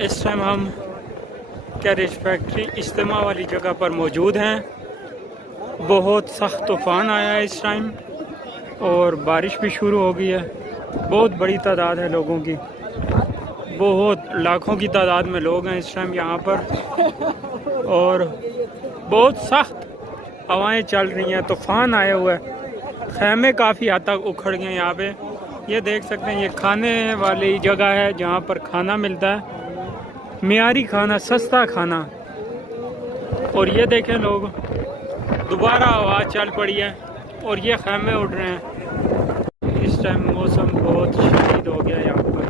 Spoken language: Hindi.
इस टाइम हम कैरेज फैक्ट्री इज्तिमा वाली जगह पर मौजूद हैं। बहुत सख्त तूफ़ान आया है इस टाइम और बारिश भी शुरू हो गई है। बहुत बड़ी तादाद है लोगों की, बहुत लाखों की तादाद में लोग हैं इस टाइम यहाँ पर और बहुत सख्त हवाएं चल रही हैं। तूफ़ान आया हुआ है, खैमे काफ़ी हद तक उखड़ गए यहाँ पे। ये देख सकते हैं, ये खाने वाली जगह है जहाँ पर खाना मिलता है, मियारी खाना, सस्ता खाना। और ये देखें लोग, दोबारा आवाज़ चल पड़ी है और ये खैमे उड़ रहे हैं। इस टाइम मौसम बहुत शदीद हो गया यहाँ पर।